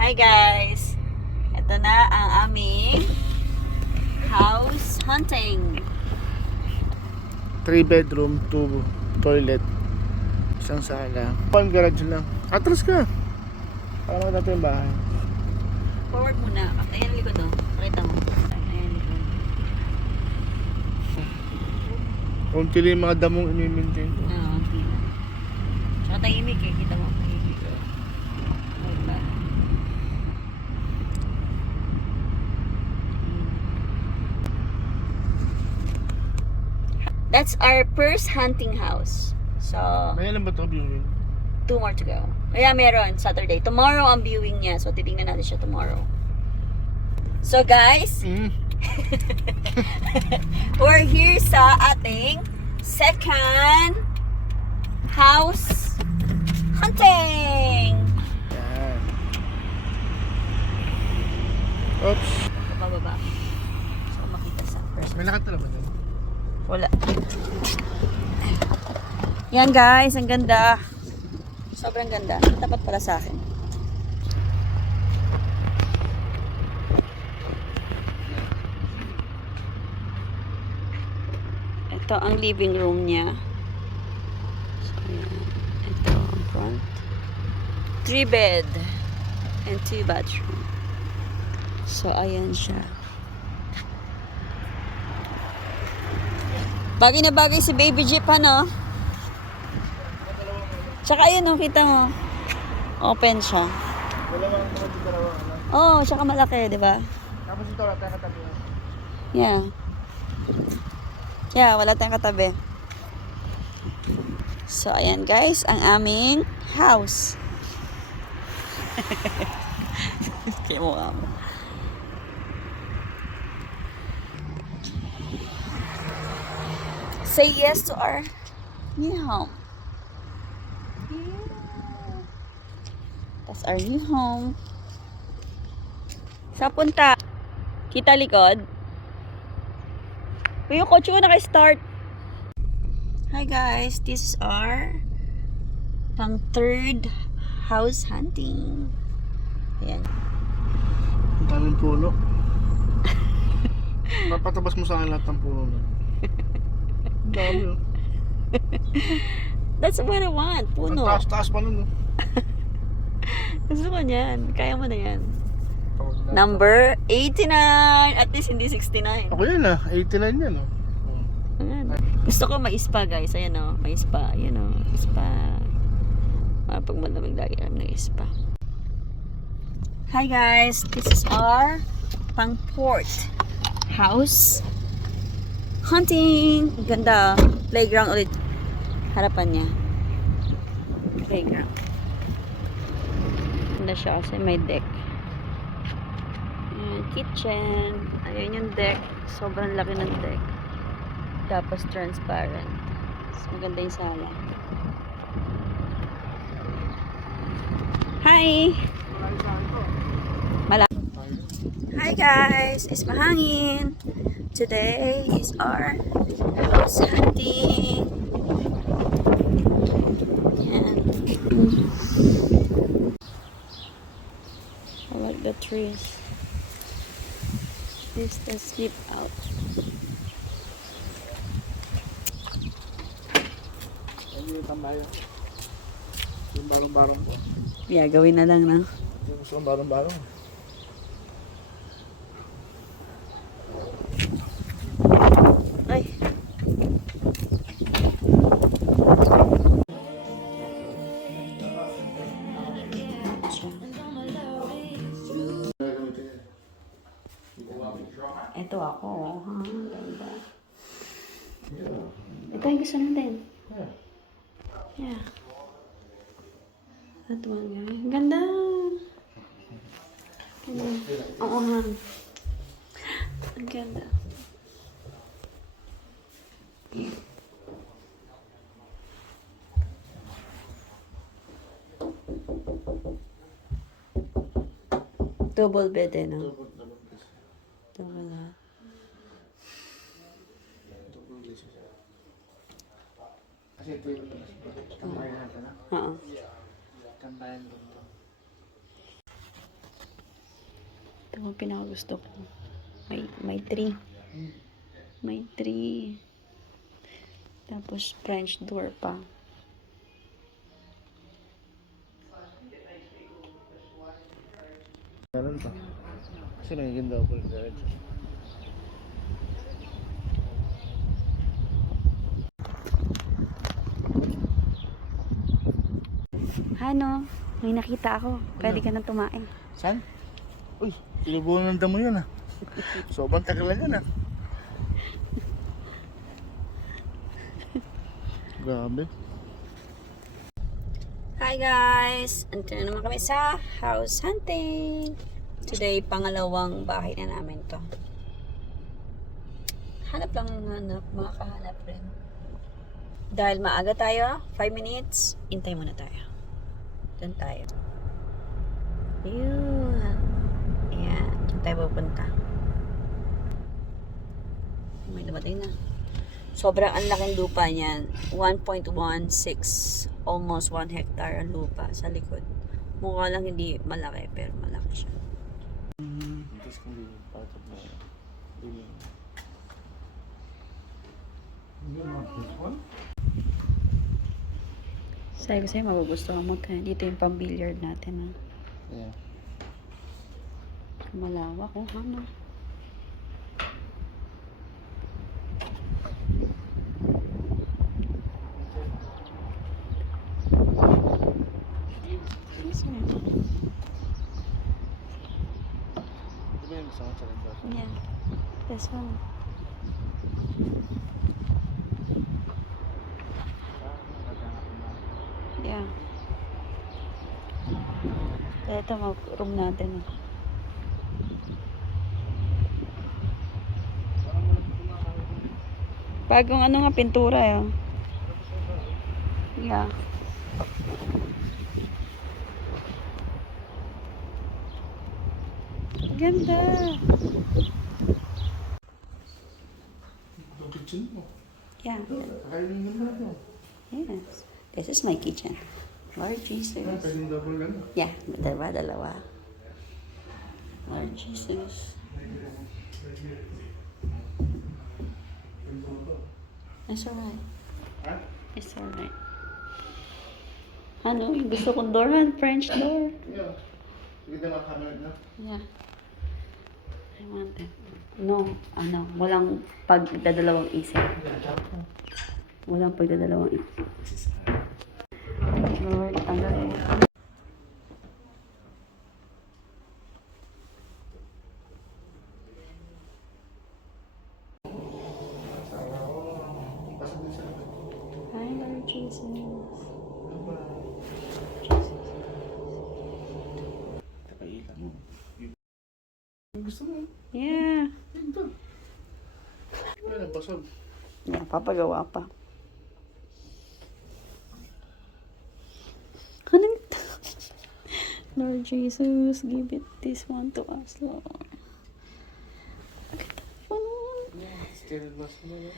Hi guys! Ito na ang aming house hunting. 3 bedroom, 2 toilet, isang sala. One garage lang. Atras ka. Para makita yung bahay. Forward muna. Ayan likod o. Pakita mo. Ayan likod. Kunti lang yung mga damong ini-maintain ko. Oo, okay. Tsaka tahimik eh. Kita mo. Tahimik. Diba? That's our first hunting house. So, May alam ba ito viewing? 2 more to go. Kaya meron, Saturday. Tomorrow ang viewing niya. So, titingnan natin siya tomorrow. So, guys, we're here sa ating second house hunting. Yan. Oops. Bababa. So, makita sa first. May nakatala ba doon? Wala. Yan guys, ang ganda. Sobrang ganda. Tapat pala sa akin. Ito ang living room niya. So, yan. Ito ang front. 3 bed and 2 bathroom. So, ayan siya. Bagay na bagay si Baby Jeep, ano? Tsaka ayun, oh, kita mo. Open siya. Dalawang dalawa. Oh, tsaka malaki, di ba? Tapos ito, wala tayong katabi. Yeah. Yeah, wala tayong katabi. So, ayan guys, ang aming house. Kaya mukha mo. Say yes to our new home. Yeah. That's our new home. Sa punta. Kita likod. Yung kotse ko naka-start. Hi guys, this is our pang 3rd house hunting. Ayan. Ang daming puno. Papatabas mo sa akin lahat ng puno na. Ang dami oh. That's what I want. Ang Puno. taas-taas pa nun oh. Gusto ko yan. Kaya mo na yan. Number 89. At least hindi 69. Ako yan ah, 89 yan oh. Ayan. Gusto ko may spa guys. Ayan o. May spa. Ayan o. Spa. Pag malamig lagi kami ng spa. Hi guys. This is our pang port house hunting. Ganda. Playground ulit. Harapan niya. Playground. Ganda siya kasi may deck. Ayan, kitchen. Ayan yung deck. Sobrang laki ng deck. Tapos transparent. So, maganda yung sala. Hi! Hi guys! It's mahangin. Today is our house hunting. Yan. I like the trees. This the sleep out. Yung tambayo. Yung barong-barong ko. Yeah, gawin na lang na. Yung gusto ng barong-barong. Ay. Ito ako. Ha? Ganda. Ito yung gusto natin. Yeah. That one guy. Ganda. Ganda. Oo ha. Ang ganda. Double bed eh, no? Double ha. Kasi ito yung tambayan natin na. Oo. Tambayan doon. Ito ang pinakagusto ko. May tree. May tree. Tapos French door pa. Meron pa. Kasi nagiging double garage. Ano? May nakita ako. Pwede ka na tumain. Saan? Uy, tinubunan ng damo yun ah. Sobrang tagalan yun ah. Grabe. Hi guys! Andito na naman kami sa house hunting. Today, pangalawang bahay na namin to. Hanap lang ng hanap. Makakahanap rin. Dahil maaga tayo, 5 minutes, hintay muna tayo. Doon tayo. Yun. Ayan. Diyan tayo pupunta. May dumating na. Sobrang ang laking lupa niyan. 1.16. Almost 1 hectare ang lupa sa likod. Mukha lang hindi malaki, pero malaki siya. This can be part of the living. You want this one? Sabi ko sa'yo, magugustuhan mo tayo. Dito yung pang-billiard natin. Ha? Yeah. Malawak. Oh, ano? Di ba yung gusto mo sa lindor? Yeah. This one. Yeah. Ito mag-room natin. Bagong ano nga, pintura yun. Yeah. Ganda. Ito kitchen mo. Yeah. Kakainin mo na ito. Yes. This is my kitchen. Lord Jesus. Pwedeng double gan. Yeah, dalawa. Lord Jesus. It's alright. Ha? It's alright. Ano? Yung gusto kong door, man. French door. Yeah. Sige na mga camera na. Yeah. I want it. No, ano, walang pagdadalawang isip. Walang pagdadalawang isip. Lord, tanggalin mo. Hi, Lord Jesus. Kakailan mo. Gusto mo? Yeah. Ito. Wala, basag. Yeah, papagawa pa. Ano ito? Lord Jesus, give it this one to us, Lord. Still lost mo na.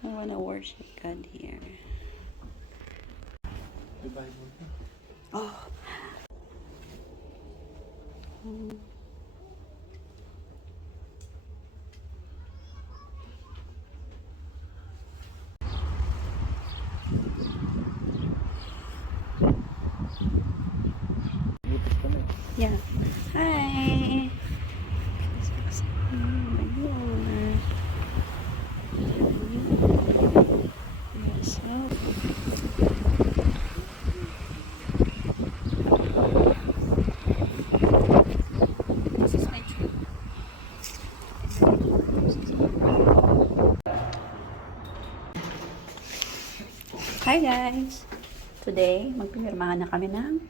I wanna worship God here. The Bible na. Oh. Butis ka na. Yeah. Hi. Yes. Oh. This is my tree. Hi guys. Today, magpipirmahan na kami ng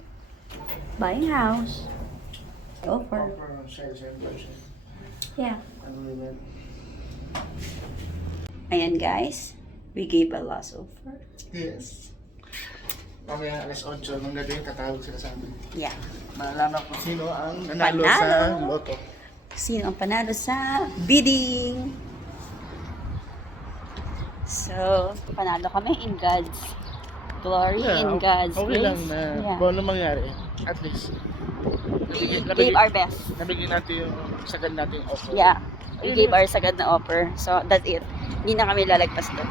buying house. Offer. Share, version. Yeah. Unlimited. Ayan guys, we gave a last offer. Yes. Mamaya alas 8 ng gabi, tatawag sila sa amin. Yeah. Malalaman kung sino ang nanalo Panalo. sa loto. Sino ang panalo sa bidding? So, panalo kami in God's glory, in God's okay lang grace. na Yeah. kung ano mangyari. At least, We gave our best. nabigyan natin yung sagad natin offer. Yeah. We gave our sagad na offer. So, that's it. Hindi na kami lalagpas doon.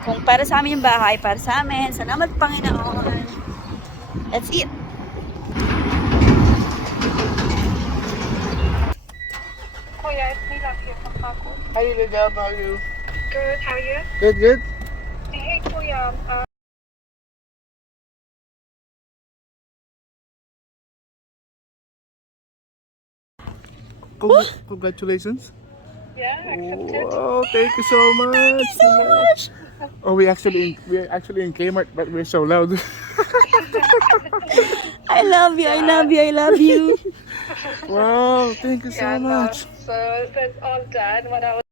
Kung para sa amin yung bahay, para sa amin. Salamat, Panginoon. That's it. Kuya, it's Mila here from Paco. Hi, Lydia. How are you? Good, how are you? Good, good. Hey, Kuya. Congratulations. Yeah, accepted. Wow, thank you so much. Thank you so much. Oh, we're actually in Kmart, but we're so loud. I love you, I love you, I love you. Wow, thank you so Yeah, no, much. so it's all done. What I was